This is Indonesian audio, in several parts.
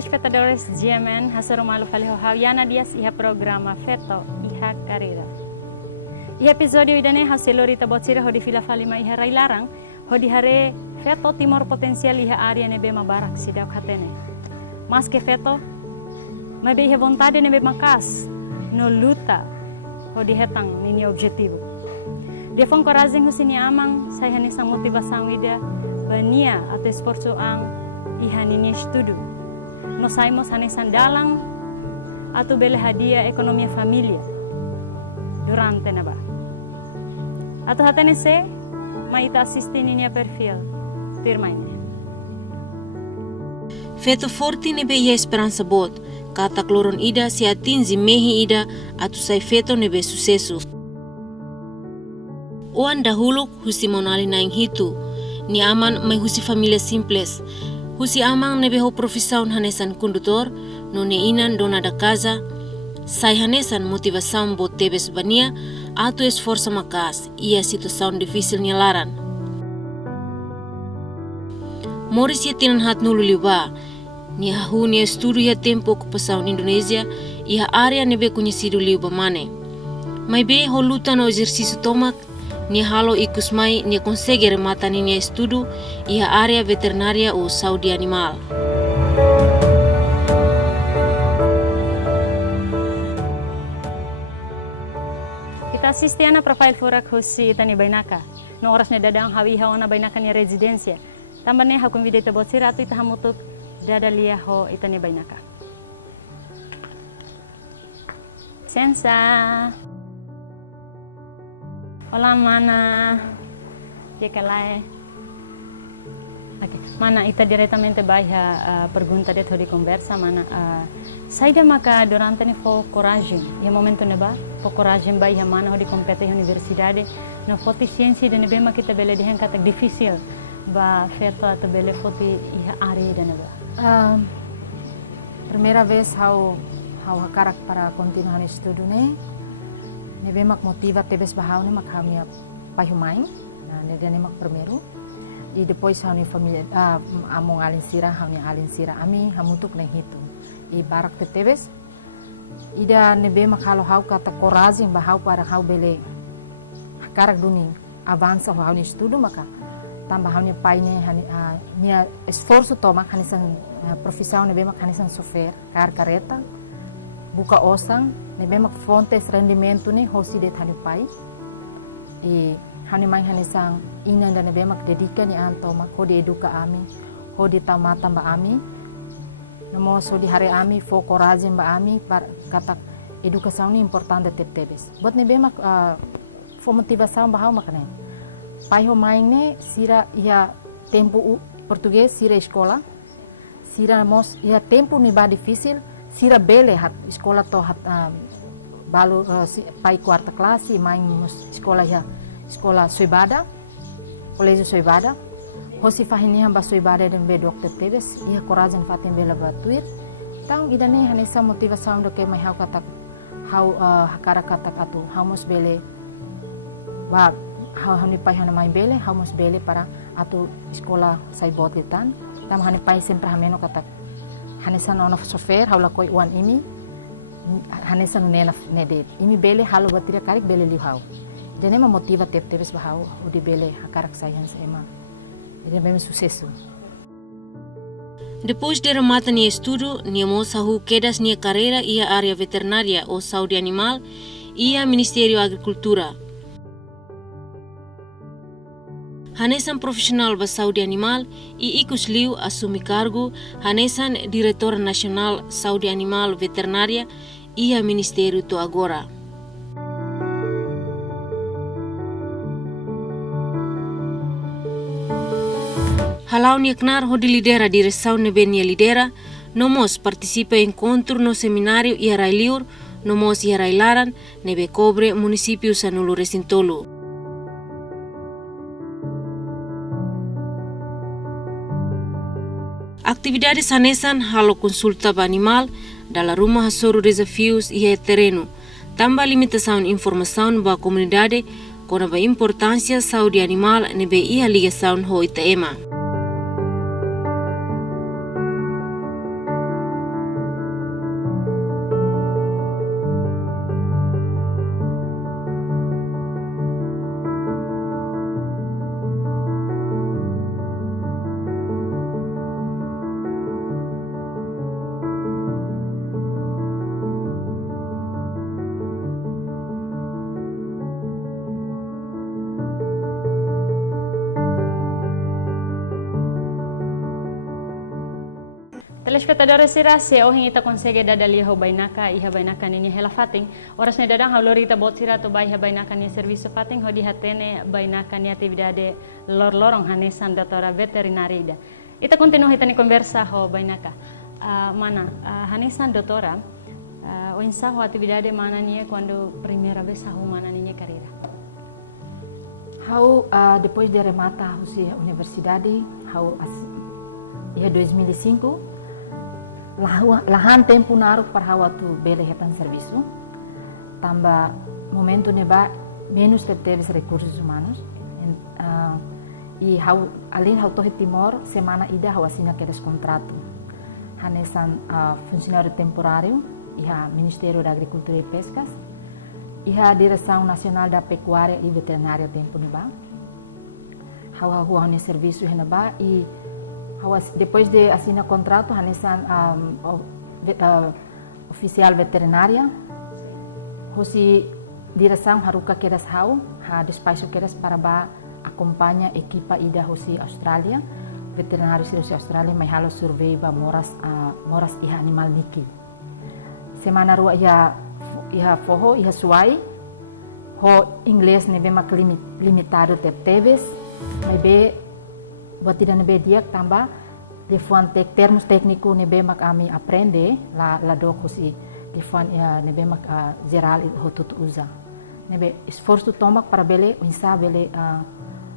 telespectadores GMN, hasaro malo faleho hawyana dias iha programa Feto iha Carreira. Iha episódio idane haselorita botsira hodi fila falima iha railarang, hodi hare Feto timor potensial iha área nebe mabarak sidaw katene. Mas que Feto, mabe iha vontade nebe makas, no luta, hodi hetang nini objetivo. Defon coragem husini amang, sai hanesang motivação ida, bania atau esforço ang iha nini estudo. Nós saímos hanesan dalang atau bele hadiah ekonomi familia durante naba. Atau hatene se maita assistir ninia perfil firmaine. Feto forte nebe ia esperança bot, kata kloron ida se atinzi mehi ida atau sai feto nebe sucesso. Oan dahulu husi monali naing hitu, ni aman mai husi familia simples. Husi amang nebe ho profissão hanesan condutor, no ne inan dona da casa, sai hanesan motivação bot tebes bania, atu esforça makas, ia situação difícil nyalaran. Moris ia tinan hat nulu liba, ni hahu ni estudo ia tempo ocupação Indonesia, ia área nebe conhecido liba mane. Mai be ho luta no exercício tomak, ni halo ikus mai ni consegue remata ni estudo iha área veterinária ou saúde animal. Kita asistiana profile furak husi itani bainaka. No oras ne dadang hawi hawana bainaka ni residencia. Tambane hakun video bot siratu ita hamutuk dadalia ho itani bainaka. Sensa. Olá, mana. Fica lá. Okay. Mana, ita diretamente vai a pergunta de toda conversa, mana. Saída maka durante ni fo coragem. E momento ne ba, fo coragem vai a mana hodi compete a universidade. No foti ciência de nebe ma kita bele dihen kata difícil ba feto at bele foti iha área de nebe. Primeira vez hau hakarak para continuar estudo ne. Nebe mak motiva tebes bahau ne mak hamia pahumain, nebe ne mak primeiro. E depois hau ne família among alin sira hamia alin sira ami hamutuk ne hitu. E barak te tebes. Ida nebe mak halo hau kata coragem bahau para hau bele hakarak duning avança hau ne estudo maka tambah hau ne pai ne nia esforço tomak hanisan profissão nebe mak hanisan sofer careta buka osang nebe mak fontes rendimento ne hosi det hani pai e hani mai hani sang inan dan nebe mak dedika ni anto mak hodi eduka ami hodi tamata ba ami namo so di hari ami fo coragem ba ami par kata edukação ni importante tebes bot nebe mak fo motivação ba hau makane pai ho mai ne sira ia tempo português sira escola sira mos ia tempo ni ba difícil sira bele hat sekolah to hat balu pai quarta classe main sekolah ya sekolah Suibada colégio Suibada hosi fahini hamba Suibada dan be dokter tebes ia coragem fatem bela batuir tang idane hanesa motivação do que mai hau kata hau hakara kata katu hau mos bele wa hau hani pai hana mai bele hau mos bele para atu sekolah sai botlitan tam hani pai sempre hameno kata hanesan ono sofer haula koi wan imi hanesan nena nedet imi bele halo batira karik bele liu jane ma motiva tebes bahau udi bele hakarak sayan ema ele bem sucesso. Depois de remata ni estudo ni mosahu quedas ni carreira ia área veterinária ou saúde animal ia Ministério Agricultura. Hanesan profissional ba saúde animal e ikus liu assumi cargo hanesan diretor nasional saúde animal veterinária e a ministério to agora. Halau ni knar hodi lidera direção nebe ni lidera, nomos participa encontro no seminário e railiur, nomos e railaran nebe cobre município Sanulu Resintolu. Atividades hanesan halo consulta ba animal dalam rumah hasoro desafios e terreno, tambah limitação informação ba comunidade com a importância saúde animal nebe ia ligação ho Itaema. telespectadores sira se ohing ita consegue dadali ho bainaka iha bainaka ninya hela fating oras ne dadang halorita bot sira to bai ha bainaka ni serviço fating ho di hatene bainaka ni atividade lor-lorong hanesan doutora veterinarida. Ita continua hita ni conversa ho bainaka. Mana hanesan doutora o insa ho atividade mana niya quando primeira vez ho mana niya carreira. Hau depois de remata a universidade, hau ia 2005, lahan tempo naru para hau atu bele hetan serviço. Tamba momento neba menos teve recursos humanos. E hau além hau tohe Timor semana ida hau assina aqueles contrato. Hanesan funcionário temporário iha Ministério da Agricultura e Pescas. Iha Direção Nacional da Pecuária e Veterinária tempo neba. Hau hane serviço neba e depois de assinar contrato hanesan oficial veterinária. Hosi direção haruka keras hau ha despacho keras para ba acompanha equipa ida hosi Austrália veterinário hosi Austrália mai halo survey ba moras iha animal niki. Semana rua iha foho iha suai ho inglês nebe mak limitado teves mai be buat tidak nebe diak tambah defuan termos técnico nebe mak ami aprende la dok hosi defuan nebe mak geral hotut usa nebe esforço tomak para bele insa bele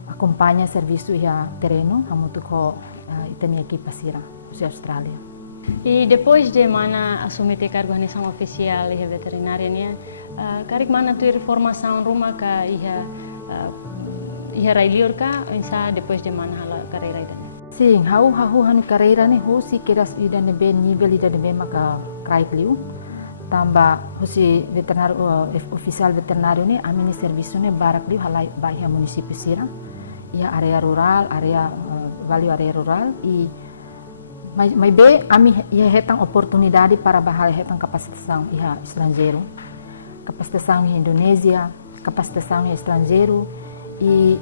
acompanha serviço iha terreno hamutu ko itani equipa sira hosi Austrália. E depois de mana assumir cargo nessa oficial e veterinária né, karik mana tu formação rumah ka iha railior ka insa depois de mana hala carreira ida. Sim, hau han carreira ne hosi keras ida ne be nível ida ne be maka kraikliu. Tamba hosi veterinário oficial veterinário ne amini serviço ne barak liu halai baia município sira. Iha area rural, valeu area rural e mas be ami ia hetang oportunidade para bahal hetang capacitação iha estrangeiro, capacitação em Indonésia, capacitação em estrangeiro e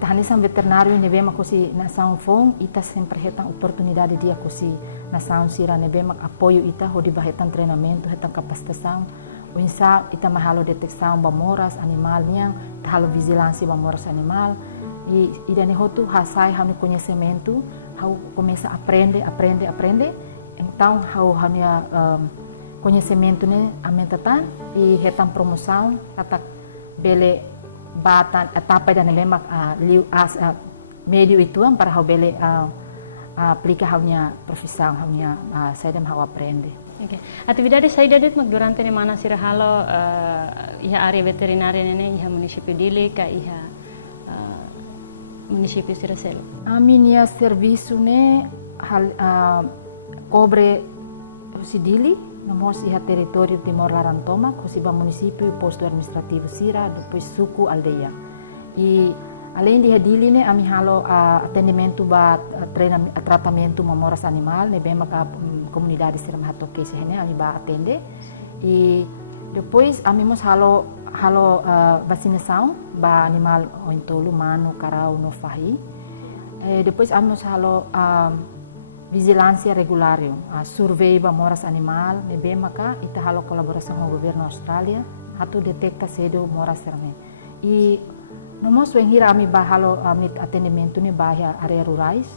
hanesan veterinário nebe mak kosi nação fong ita sempre hetang oportunidade dia kosi nação sira nebe mak apoio ita hodi bah hetang treinamento hetang capacitação o insa ita mahalo detecção bamoras animal niang halo vigilância bamoras animal e ida ne hotu hasai hanu conhecimento hau começa a aprender então hau hanya conhecimento ne aumenta e hetang promoção katak bele batan etapa dan memang liu as medio itu para hau bele aplica haunya profissão haunya saidam hau aprende. Okay. Atividade saída det mak durante ne mana sira halo iha area veterinária ne iha município dili ka iha município Siracelo. A minha serviço ne cobre Sidili, nomos iha território Timor Larantoma, Cosiba município, posto administrativo Sira, depois suku aldeia. E além de Dili ne ami halo atendimento ba tratamento mamoras animal, ne bem maka comunidade Sira mahatoke sehene ami ba atende. E depois ami mos halo vacinação ba animal o intolo mano carau no fahi. Depois amos halo vigilância regulário, survey ba moras animal, nebe maka ita halo colaboração com o governo Austrália, hatu detecta cedo moras serme. E nomos wenghira ami ba halo atendimento ne ba area rurais,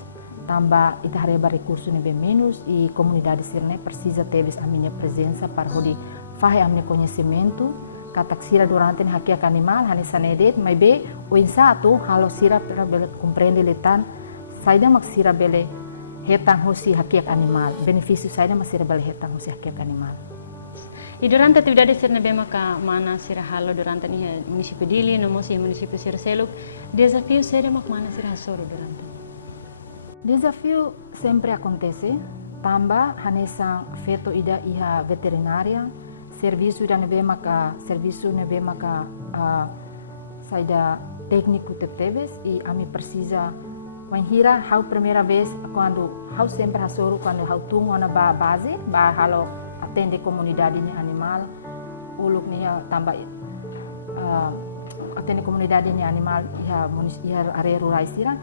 tamba ita hareba recurso nebe menos e comunidade sirne precisa teves a minha presença para hodi fahe amne conhecimento katak sira durante hakiak animal hani sanedet mai be o insato halo sira para bele compreende letan saida mak sira bele hetang hosi hakiak animal benefício saida mak sira bele hetang hosi hakiak animal. E durante a atividade sira nebe maka mana sira halo durante ni município Dili no mosi município Siracelo desafio sira mak mana sira soro durante. Desafio sempre acontece tamba hanesa feto ida iha veterinária serviço da nebe maka saida técnico teves e ami precisa wanhira hau primeira vez quando hau sempre hasoro quando hau tungo na base ba halo atende comunidade ni animal uluk ni tamba atende comunidade ni animal iha area rural sira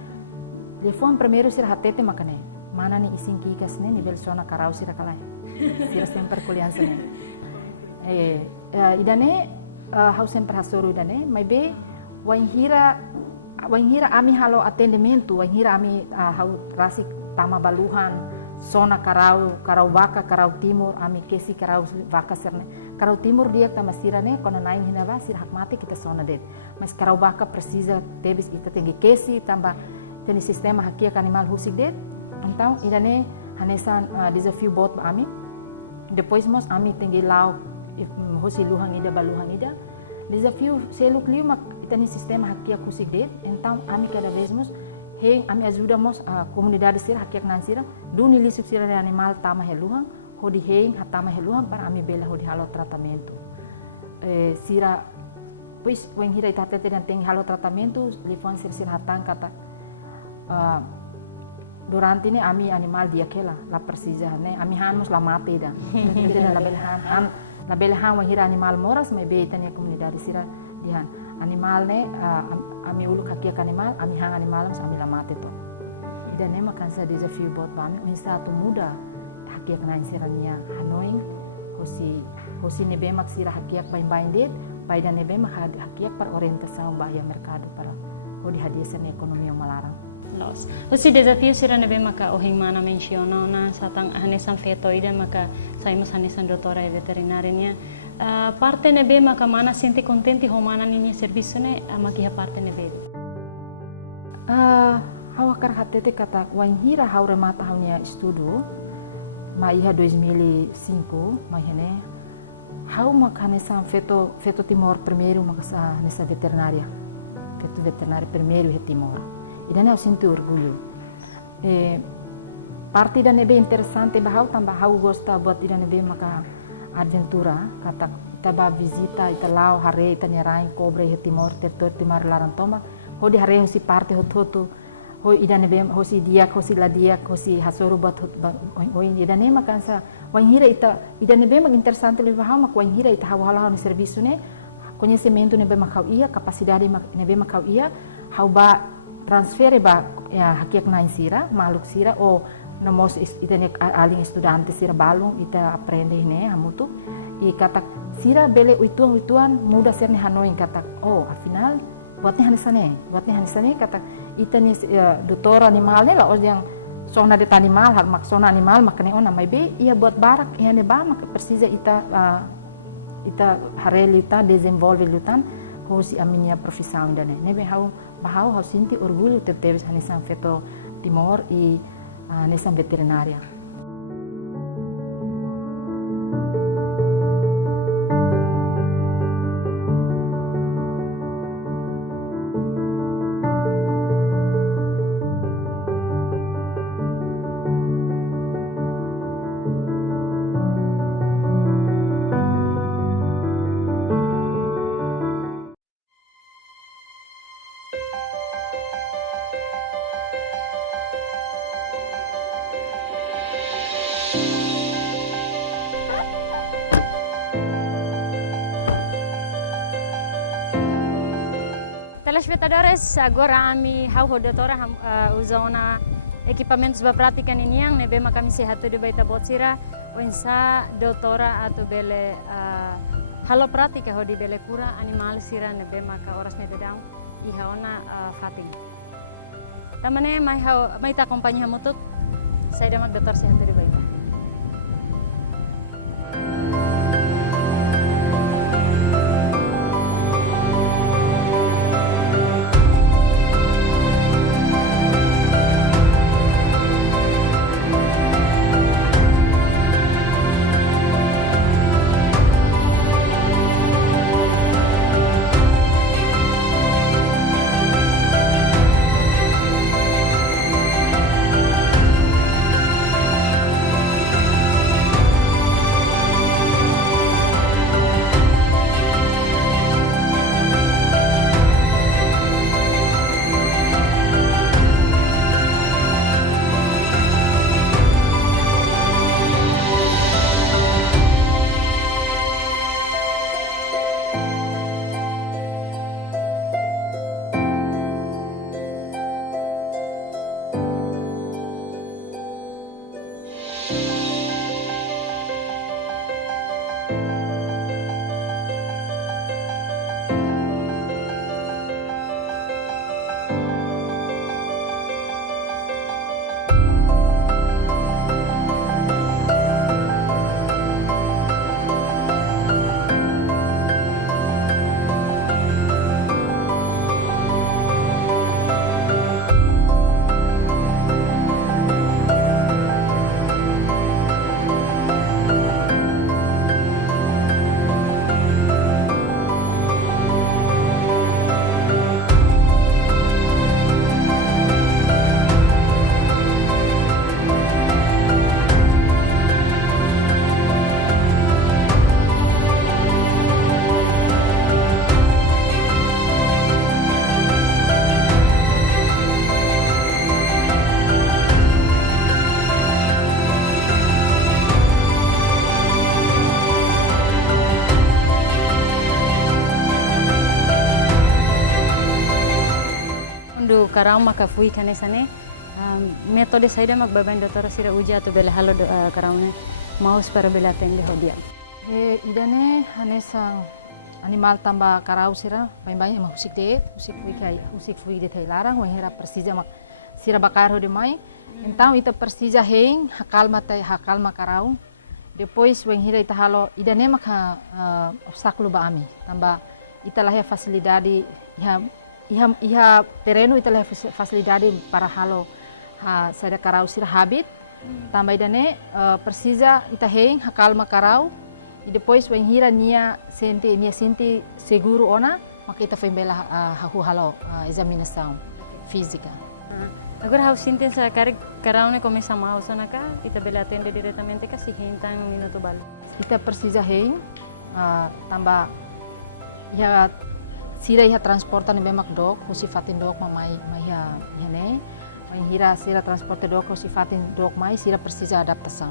telefone primeiro sira hatete makane mana nih ising kikas nih bel sona karau sira kalai. Sira sempre kuliah sene. Idane hau sempre hasuru idane mai be wain hira ami halo atendimento, wain hira ami hau rasik tama baluhan sona karau vaka karau timur ami kesi karau vaka serne karau timur dia tama sirane kona nain hinava sir hak mati kita sona det mas karau vaka precisa tebis ita tinggi kesi tamba teni sistema hakia animal husik det então idane hanesan desafio bot ami depois mos ami tinggi lau husi luhang ida baluhang ida desafio seluk liu mak itani sistema hakia husik det então ami cada vez mos ami ajudamos a comunidade sira hakiak nan sira duni lisuk sira de animal tama heluhang hodi hatama heluhang para ami bela hodi halo tratamento sira pois wen hira itate dan tem halo tratamento lifon sira hatang kata durante ne ami animal dia kela la precisa ne ami hanmus la mate da kita la belhan wen hira animal moras me be itani comunidade sira dihan animal ne ami uluk hakiak animal ami hang animal mas ami lamate to ida ne makansa desafio bot bami unsa tu muda hakiak nan sirania hanoi hosi nebe mak sira hakiak bain det baida nebe mak hakiak par orientação bahia mercado para o di hadiasan ekonomi malarang los hosi desafio sira nebe maka ohing mana menciono na satang hanesan feto ida maka saimos hanesan doutora veterinaria parte nebe maka mana senti contenti ho mana ninya serviço ne maki parte nebe hawa kar hatete kata wain hira haure mata haunya estudo ma iha 2005 ma hene hau makane san feto timor primeiro makasa nessa veterinária feto veterinária primeiro he timor idane eu sinto orgulho parte da nebe interessante bahau tambah hau gosta buat idane nebe maka aventura kata taba visita italau hare itanyarain cobre he timor território timar larantoma ho di hare hosi parte hototo ho idane be hosi diak hosi ladiak hosi hasoru bat ho idane makansa wain hira ita idane be mag interessante le bahau mak wain hira ita hawala no serviço ne conhecimento ne be makau ia capacidade ne be makau ia hau ba transfer ba hakiak na insira maluk sira o namos itane aling estudante sira balung ita aprende ne hamutu e kata sira bele uituan muda serne hanoi kata afinal buatnya hanisane kata itani doutor animal ne la yang sona de animal hal mak sona animal makne ona mai be ia buat barak ia ne ba mak precisa ita hareli ita desenvolve lutan hosi aminia profissão dane ne be hau sinti orgulho teves hanisan feto timor e nessa veterinária. Telespectadores, agora ami hau doutora usona equipamentos para prática niniang nebe makami sehat de baita botsira wensa doutora atau bele halo pratika ho di bele pura animal sira nebe maka oras ne dedang ihaona fating. Tamane mai ta kompanya hamutut saya damak dokter sehat de baita. karau maka fui kanesane metode saida mak baban doktor sira uja tu bele halo karaune maus para bela tende hodia. Idane hanesang animal tambah karau sira banyak mah husik fui de larang wah hera persija mak sira bakar hode mai. Então ita persija hein hakal ma karau. Depois wang hira ita halo idane mak obstáculo ba ami tambah ita lah facilidade iha terreno ita lah facilidade para halo sada karau sira habit tambah idane persija ita hein hakal ma karau e depois wang hira nia senti seguro ona maka ita fembela hahu halo examinação física. Agora hau sinten sa karau ne começa mal sonaka ita bela atende diretamente ka si hentang minuto balo. Ita persija hein tambah ya sira iha transporta ni bemak dok husi fatin dok mamai ya ne mai hira sira transporta dok husi fatin dok mai sira persija adaptação.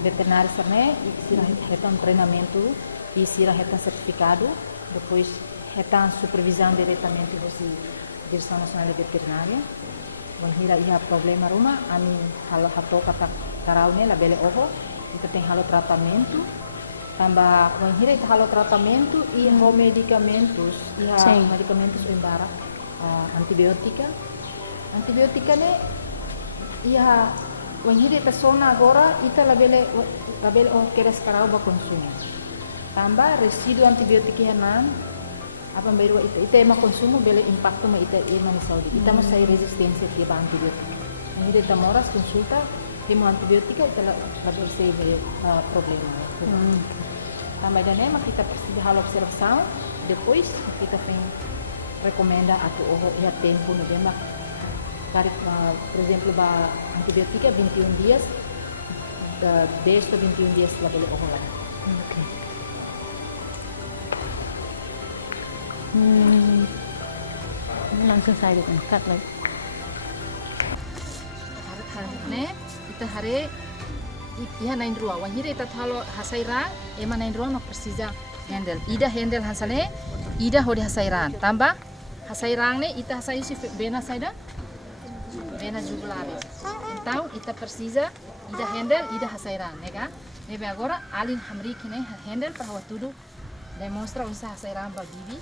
Veterinário sarne sira retan treinamento e sira retan certificado, depois retan supervisão diretamente hosi Direção Nacional de Veterinária. Wan hira iha problema rumah ami halo hato kata karau ne labele oho ita tem halo tratamento tambah wan hira ita halo tratamento e medicamentos medicamentos embara antibiotika ne iha wan hira ita sona agora ita labele keres karau ba konsumo tambah residu antibiotika hanan apa baru ita ema konsumo bele impacto ma ita ema ni saudi ita mo sai resistência ke ba antibiotika ini ita moras consulta temo antibiotika ita label sai problema tambah dan ema kita precisa hal observação depois kita vem recomenda atau ya tempo no bema por exemplo ba antibiotika 21 dias 10 a 21 dias label oho lagi. Okay. Langsung saya cut lagi. Ne ita hare iha nain rua wan hire ita thalo hasaira ema nain rua mak persija handle ida handle hasale ida hodi hasairan tambah hasairang ne ita hasai si bena saida bena jugulares então ita persija ida handle ida hasairan nega nebe agora alin hamri kene handle para tudo demonstra usa hasairan ba bibi.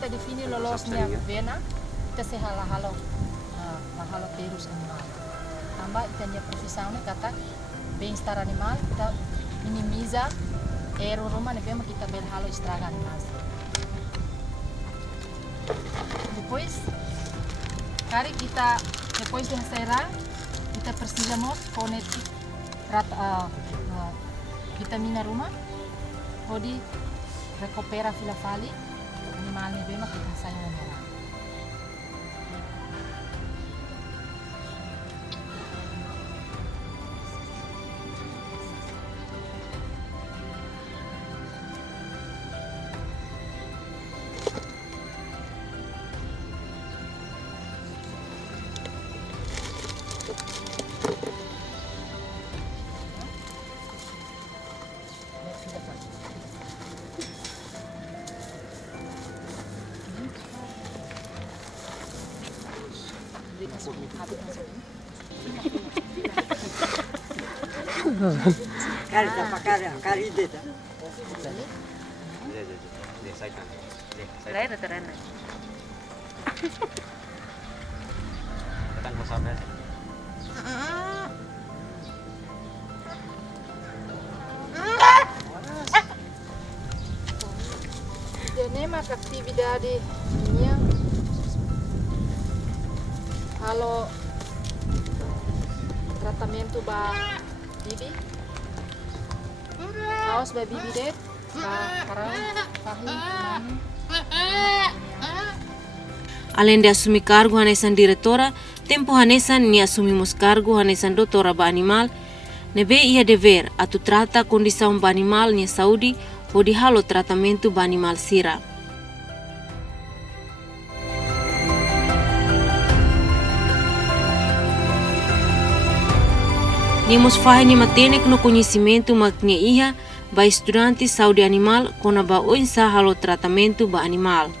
Kita defini lolosnya vena, kita se halo terus animal. Tambah itanya profesional kata bem-estar animal, kita minimiza erro rumah ne vema kita bel halo estraga animal. Depois, kari kita depois de hacerá, kita precisamos poner vitamina rumah, pode recupera fila fali. Animal ni bema kita sayang merah. Tenemos actividades minha. Kalau tratamento ba bibi, kaos ba bibi det, ba karang pahi mani. Além de assumir cargo hanesan diretora, tempo hanesan ni assumimos cargo hanesan doutora ba animal, nebe ia dever atu trata condição ba animal ni saúde ou de halo tratamento ba animal sira. Nemos faz ni matenek no conhecimento magnia iha ba estudante saúde animal kona ba oinsa halo tratamento ba animal.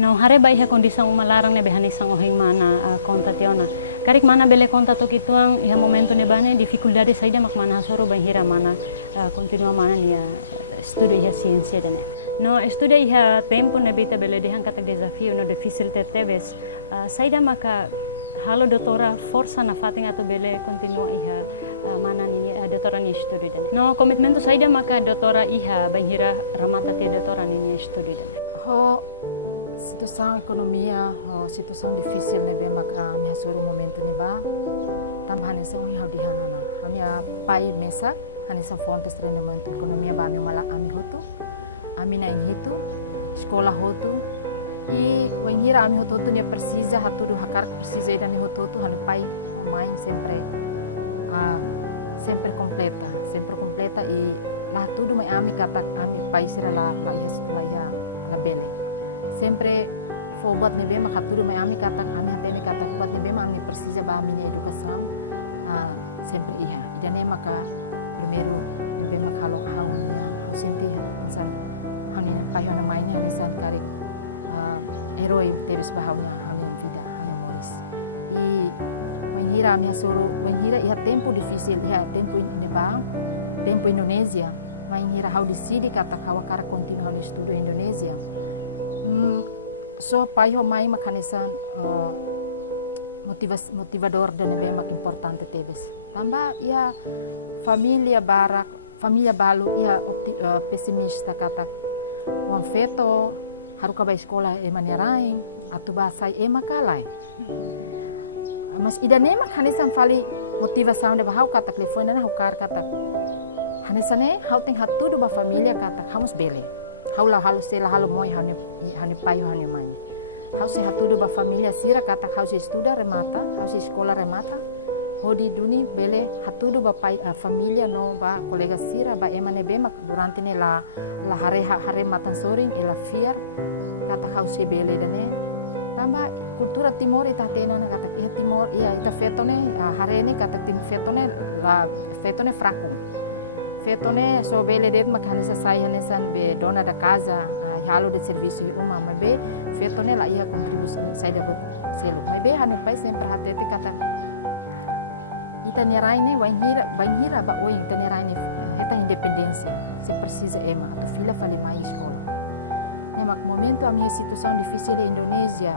No hare ba iha kondisang umalarang ne behani sang ohing mana konta tiona. Karik mana bele konta to kituang iha momento ne bane dificuldade saida mak mana hasoro ba hira mana continua mana nia studio iha ciência dane. No estudia iha tempo ne bita bele dehan kata desafio no difícil tertebes saida maka halo doutora força na fating ato bele continua iha mana ni doutora ni studio dane. No komitmento saida maka doutora iha ba hira ramata te doutora ni studio dane. Situação economia, situação difícil ne bem maka minha soro momento ne ba, tambahan sa uni haudi hanana. Amia pai mesa, hanisa fontes treinamento economia ba mi mala ami hotu, ami na inhitu, sekolah hotu, e wangira ami hotu ne precisa hatu hakar precisa ida ne hotu hanu pai main sempre completa e lah tudo mai ami kata ami pai sira la bele. Sempre forward ne bem makaturo may ami kata ami hantene kata buat ne bem ami precisa ba ami educação sempre iha idane maka primeiro ne bem makalo hang senti san hani payo na mai ne san kari herói teres bahawnya ami vida ami moris e mengira ami soro mengira iha tempo difícil iha tempo ne ba tempo Indonesia mengira how decide kata kawakara continua no estudo Indonesia. So payo mai makanisan motivador dan bem mak importante tebes. Tambah ia família balu ia pessimista kata wan feto haruka ba sekolah manerain atu bahasa makalai. Mas idane mak hanisan fali motivação de bahau kata telefone na hukar kata. Hanisane hau ting hatu do ba família kata hamus bele. Haula halu sela halu moi hani payo hani mai. Hau se hatudo ba família sira kata hau se estuda remata, hau se sekolah remata. Hodi duni bele hatudo ba pai família no ba kolega sira ba emane bemak durante ne la hare matan soring ela fiar kata hau se bele dane. Tamba kultura Timor ita tena na kata iha Timor ia ita fetone hare ne kata tim fetone fraku. Fetone so bele det makanisa sai hanesan be dona da casa halo de serviço uma mas be fetone la ia contribuição sai da selo mas be hane pai sempre hatete kata ita neraine banhira ba oi ita neraine eta independência se precisa ema tu filha fale mais escola ne mak momento a minha situação difícil di Indonesia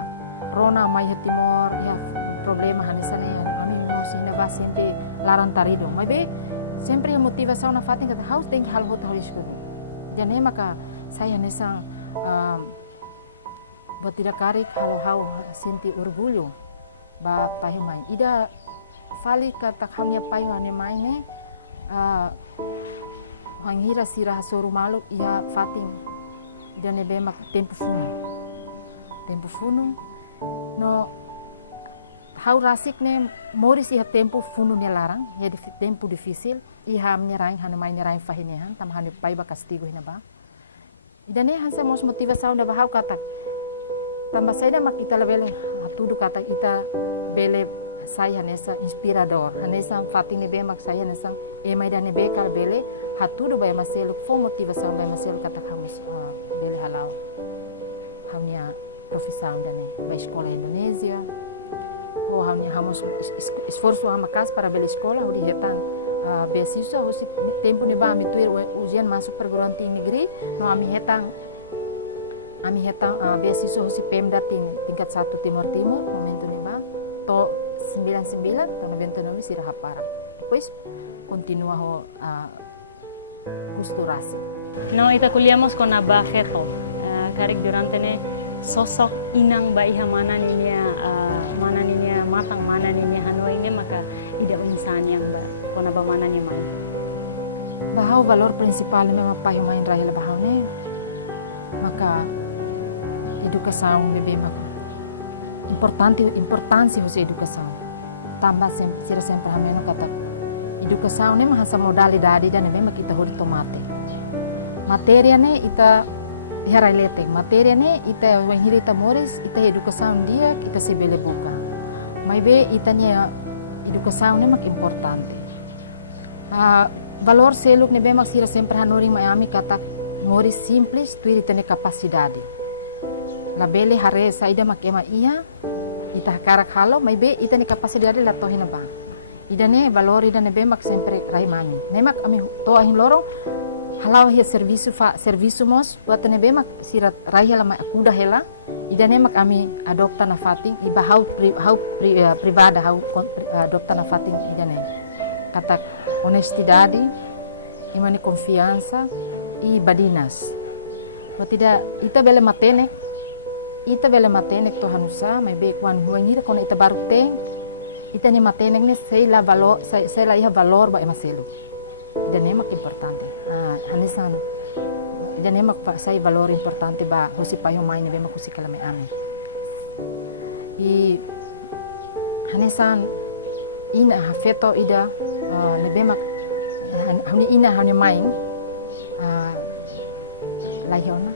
rona mai Timor ia problema hanesan ami mosina ba sente larang tarido mas be sempre a motivação na fatin kata haus tem hal hot haus ko jane maka saya nesang buat tidak karik hal senti orgulho ba pahimai ida fali kata khamnya pahimane mai ne hangira sirah soru malu ia fatin jane be mak tempo funu no hau rasik ne moris iha tempo funu ne larang ya tempo difícil. Iha menyerahin hana mai nyerahin fahinehan tam hana pai ba castigo hina ba idane hansa mos motivação da bahau kata tambah saya mak ita lebele hatudu kata ita bele saya nesa inspirador hanesa fatin ne be mak saya nesa emai dane be kal bele hatudu bay maseluk fo motivação bay maseluk kata kamus bele halau hamia profissão dane bay escola Indonesia o hamia hamos esforço hamakas para bele escola hudi hetan beasiswa hosi tempo ni ba mituir ujian masuk perguruan tinggi negeri no ami hetang beasiswa hosi Pemda tingkat 1 Timur momento ni ba to 99 to 99 sira hapara depois continua ho costurasi. No, ita kuliamos con Abba Feto. Karik durante ne sosok inang ba iha mana ninya matang mana ninya Hanoi ne maka ida unsanya ba con Abba mana ni mai. Bahau valor principal memang payumain rahil bahau ne maka educação bebê maka importância hosi educação tambah sira sempre hameno kata educação ne mahasa modalidade dan memang kita harus tomate matéria ne ita herailete matéria ne ita wenhirita moris ita educação dia kita sebele buka mai be itanya educação ne mak importante valor seluk ne be mak sira sempre hanori Miami kata moris simples tu itane capacidade la bele hare saida mak ema ia ita karak halo mai be itane capacidade la tohina ba idane valor idane be mak sempre rai mami nemak ami to ahin loro halau hia serviço mos buatane be mak sirat rai hela ma akuda hela idane mak ami adopta na fating iba hau privada hau adopta na fating idane kata honestidade imani confiança e badinas tidak ita bele matene to hanusa mai be kwan huangira kona ita baru teng ita ni matenek ne sei la iha valor ba emaselu ida nemak importante hanisan ida nemak pa sai valor importante ba hosi payo mai ne be makusi kala me ame i hanisan ina hafeto ida ne be mak hani ina hani mai layona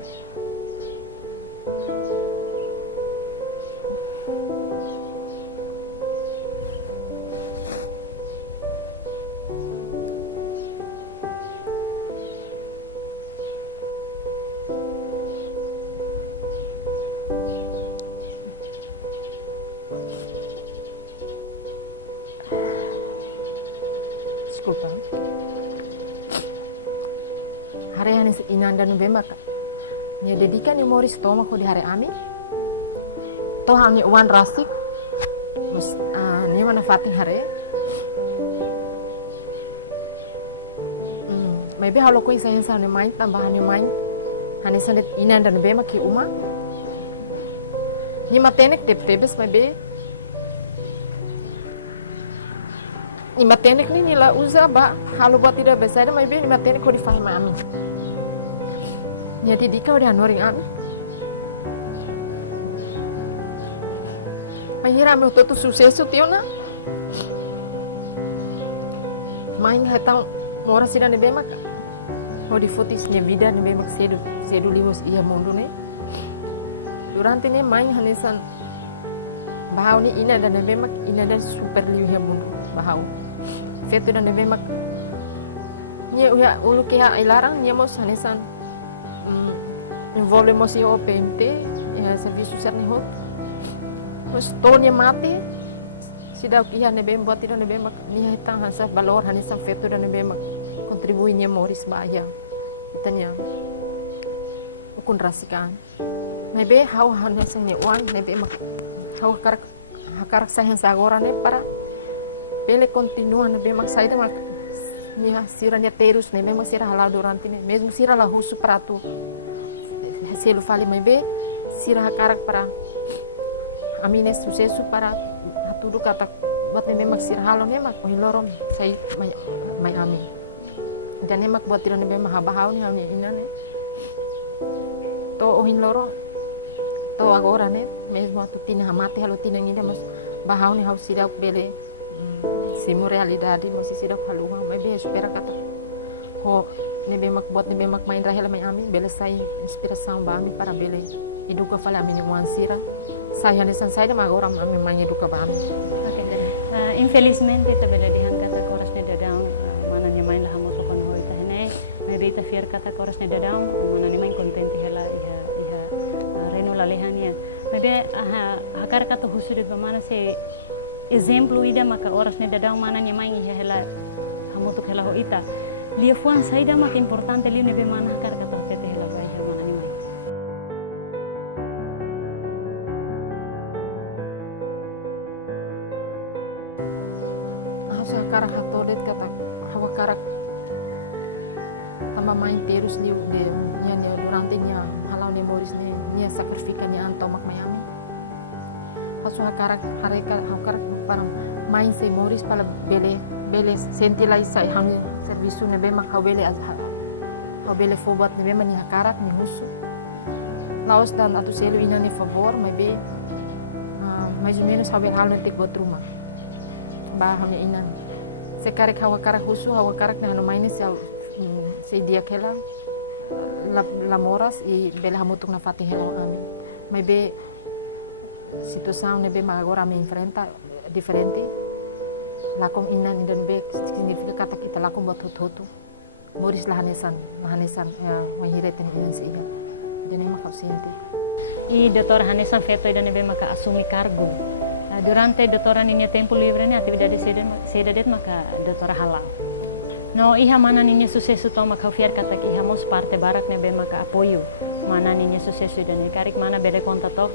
desculpa. Hari ini inanda nu bema ka. Nya dedikan ni moris toma ko di hari ami. To hang uan rasik. Mus ni mana fating hari. Maybe halo ko isa sa ni main tambahan ni main. Hani sanet inanda nu bema ki uma. Ni matenek tebes maybe. Ni matenek ni nila usa ba halo buat tidak besar mai be ni matenek ko di fahima ami ni dika udah anoring ami mahira mi to sucesso tiona main hatang mora sida ne be mak ho di fotis ni vida ne be mak sedu limos ia mundo ne durante ne main hanesan bahau ni ina dan ne be mak ina dan super liu ia mundo bahau feto dan nebe mak nya uya ulu kaya ilarang nya mos hanesan envolve mos i OPMT ya serviço serniho mos tonya mate sida kia nebe buat tidak nebe mak nya hitang hansa valor hanesan feto dan nebe mak kontribui nya moris baya itanya ukun rasikan nebe hau hanesan nya wan nebe mak hau karak saya agora ne para pele continua na bem saída mak nia sira nia terus ne mesmo sira halal durante ne mesmo sira la husu prato selo fale mai be sira hakarak para amine sucesso para tudo kata buat ne mak sira halo ne mak lorom sai mai ami dan ne mak buat tira ne be mahabahau ne ami ina ne to ohin loro to agora ne mesmo tu tina hamate halo tina ngida mas bahau ne hau sira bele simu realidade mas sidak haluha mai be espera kata ho nebemak buat nebemak main rahela mai ami bele sai inspiração ba ami para bele educa fala ami ni wansira saya hanesan saya ma agora ami main educa ba ami. Okay, dan infelizmente tabela dihan kata koras ne dadang mana ni main lah mo to kon hoy tahne may beta fier kata koras ne dadang mana ni main content hela iha reno lalehan ya maybe hakar kata husudit ba mana se exemplo ida maka oras ne dadang mana ni main iha hela hamo to hela ho ita lia fuan saida maka importante li nebe mana hakar kata tete hela ba iha mana ni main. Sa karak hatodet kata hawa karak tama main terus liu de nya durante nya halau ne moris ne nya sacrifica nya anto mak mayami hasu karak hareka karak parang main se moris pala bele sentilai sai ham servisu ne be mak bele bele fobat ne be mani karak ni husu laos dan atu selu ina ne favor maybe mais ou menos haber hal ne tik bot rumah ba hame inan sekarek hawa karak husu hawa karak na hano maine se dia kela la moras e bela hamutuk na fati helong ami may be situação ne be ma agora me enfrenta diferente lakom inan indan be significa kata kita lakom buat hotu moris lahanesan mahireten inan se iya dan ema kapsente I Dr. Hanesan Feto dan nebe maka asumi cargo. Durante doutora niña tempo libre ne atividade sedadet maka doutora halal. No iha mana niña sucesso toma kaufiar kata ki iha mos parte barak nebe maka apoio. Mana niña sucesso dan karik mana bede kontato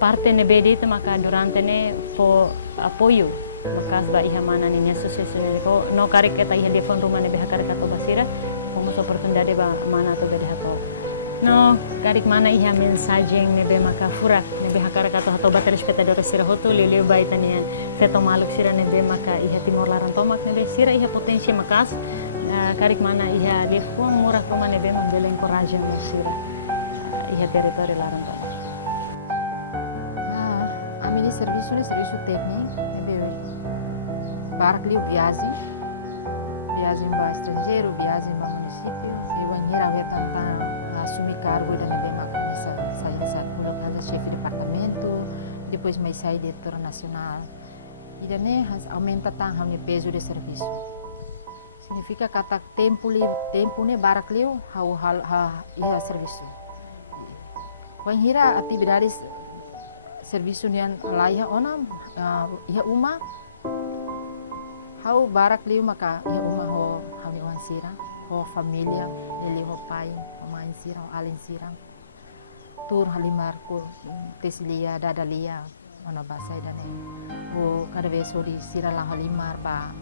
parte nebe dit maka durante ne po apoio. Maka ba iha mana niña sucesso ne ko no karik kata iha de fon rumah nebe hakar kato basira. Pomos oportunidade ba mana to bede hato. No, karik mana iha mensagem nebe maka furak nebe hakar kato hato bater espectador sira hoto leleu baitania feto maluk sira nebe maka iha timor laran tomak nebe sira iha potensi makas karik mana iha lefu murah kuma nebe membela encourage sira iha teritori laran tomak. Ami di serviço técnico nebe barak liu viagem ba estrangeiro viagem ba município e wanhira vetanta assumir cargo da nebe maka sair sa pulo kada chefe de departamento depois mais sair diretor nacional e dane aumenta tang hamne peso de serviço significa kata tempo ne barak liu ia serviço wanhira atividades serviço nian laia ona ia uma hau barak liu maka ia uma ho hamne wansira ho família ele ho pai main sirang alin sirang tur halimar ko teslia dadalia mana basai dane o kada vez ori sira la halimar ba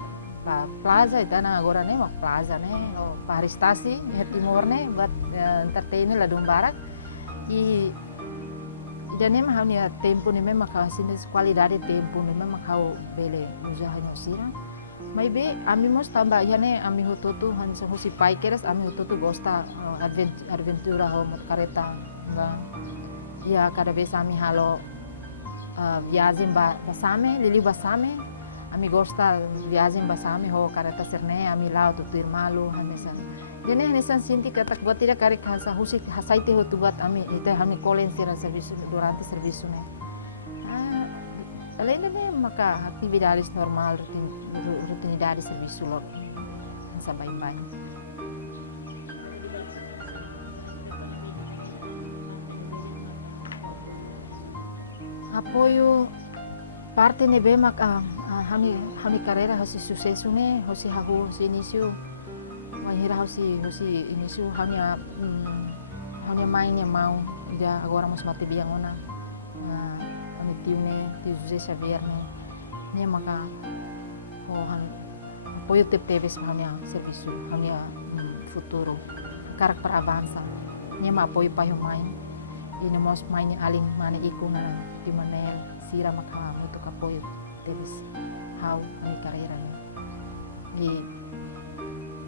plaza itana agora ne mak plaza ne o paristasi ne timor ne buat entertain la dum barak e dane ma hanya tempo ne memang kasin qualidade tempo ne memang kau bele usaha no sirang may be ami mos tamba yane ami hututu hansa husi pai keres ami hututu gosta adventura ho mot kareta ba ya kada vez ami halo viagem basame lili basame ami gosta viagem basame ho kareta serne ami lao tutur malu hanesan jene hanesan sinti katak buat tidak karik hansa husi hasaite hutu buat ami ite ami kolen sira serviço durante serviço ne além de maka atividades normal rutinidade serviço logo hansa baik-baik. Apoio parte nebe maka hami carreira hosi sucesso ne hosi hahu hosi início mahira hosi início hanya main mau dia agora mos mati biang ona tiu José Xavier ne maka apoio teves hanya serviço hanya futuro karak para avança ne ma apoio pa main ini mos main aling mana iku na di mana sira maka untuk apoio teves hau ani carreira e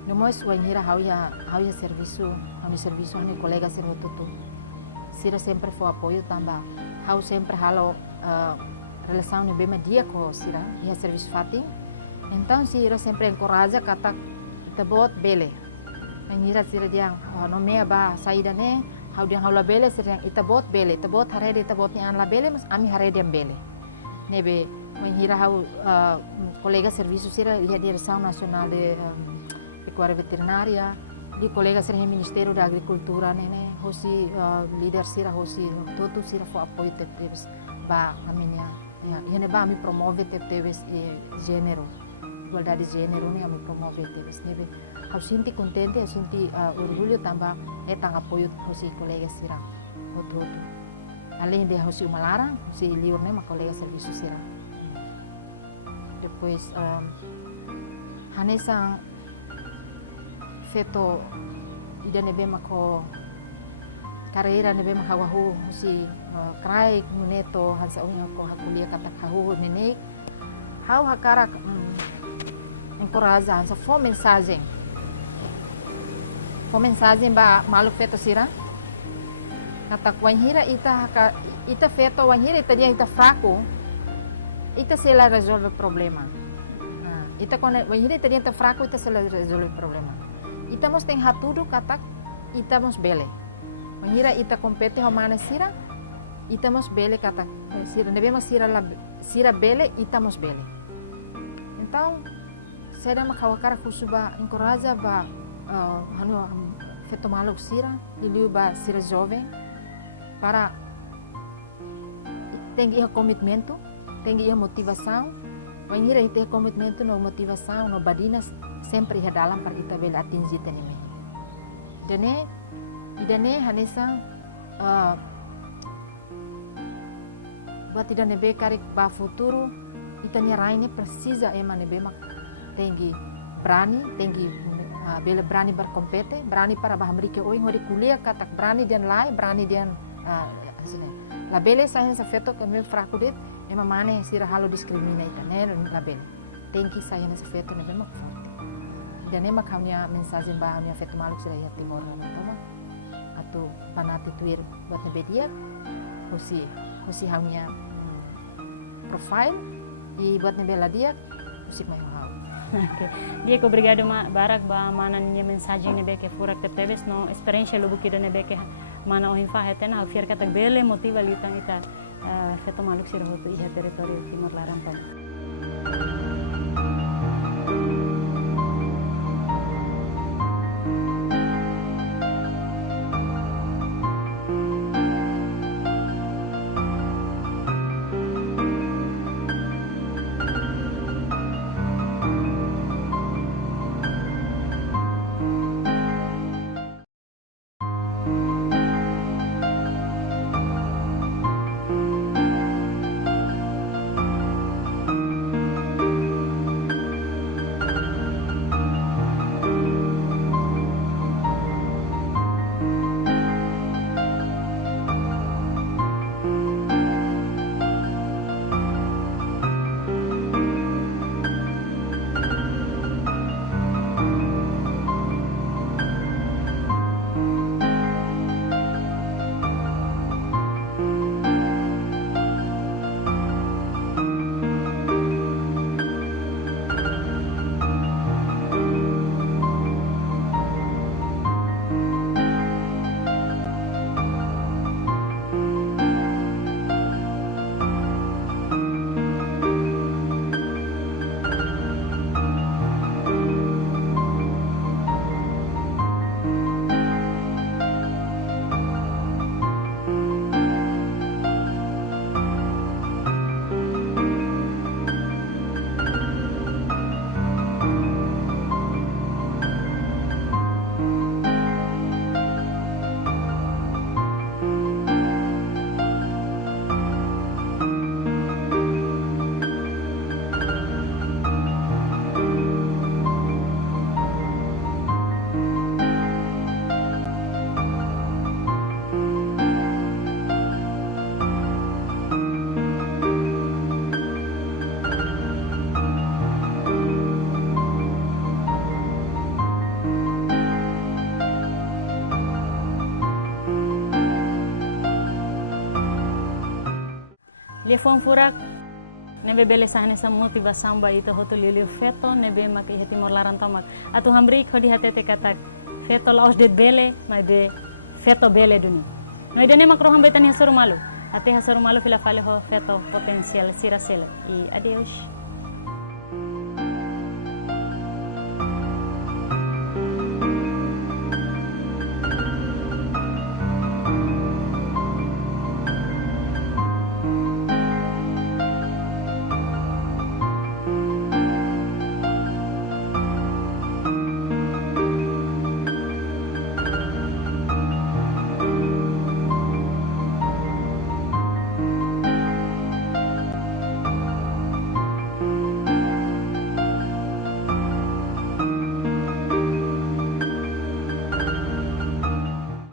no mos wanhira hau ya serviço ani colega servo tutu sira sempre foi apoio tambah hau sempre halo relação ne bem dia com sira ia serviço fating então sira sempre encoraja kata tebot bele Mangira sira diang no mea ba saida ne hau diang hau la bele sira diang itabot harede itabot ni an la bele mas ami harede am bele. Nebe mangira hau colega serviço sira dia Direção Nacional de Pecuária Veterinária, di colega sira Ministério da Agricultura ne hosi líder sira hosi todo sira fo apoio teptebes ba aminia ya ne ba mi promove teptebes gênero. Igualdade de gênero ne ami promove teptebes nebe hau sinti contente, hau sinti orgulho tambah tang apoio hosi colega sira todo. Além de hosi umalarang, hosi liur ne ma colega serviço sira. Depois hanesang feto ida nebe mako carreira nebe makawahu hosi krai muneto hansa unga ko hakulia kata kahu nenek hau hakarak encoraja hansa fo mensagem ba malu feto sira kata wanhira ita feto wanhira ita dia ita fraco ita se la resolve problema ita quando wanhira ita dia ita fraco ita se la resolve problema ita mos tem hatudo katak ita mos bele wanhira ita compete homana sira ita mos bele katak sira nebe mas sira bele ita mos bele então saya makawakar kusuba encoraja ba feto maluk sira diliu ba sira jovem para tem commitmento tem motivação wanhira ite commitmento no motivação no badinas sempre ia dalam para kita bela atingir tenime idane hanesa buat tidak nebe karik ba futuro itania raine precisa nebe mak tengi berani tengi bela berani berkompete berani para bahmrike oi ngori kuliah katak berani dian lai berani dian la bele sa feto que me fraco det ema mane sira halo discrimina ne la bele tenki sa sa feto nebe mak dan ema kaunya mensagem ba kaunya feto maluk sira ya timor toma atau panati tuir buat nebe dia hosi kaunya profile e buat nebe la dia hosi mai hau. Okay. Dia ko obrigado barak ba mana niya mensagem nebe ke furak tebes no experiência lobo kida nebe ke mana ohin fa hetena fier katak bele motiva litang ita feto maluk sira hoto iha territorio Timor Larantam. Lia fong furak nebe bele sahne sa motivação ba ito hoto lili feto nebe mak iha Timor Larantam atu hambri ko di hatete katak feto laos de bele, mas be feto bele duni. No idane makroham betani hasaru malu. Ate hasaru malu fila fale ho feto potensial sirasela. E adeus.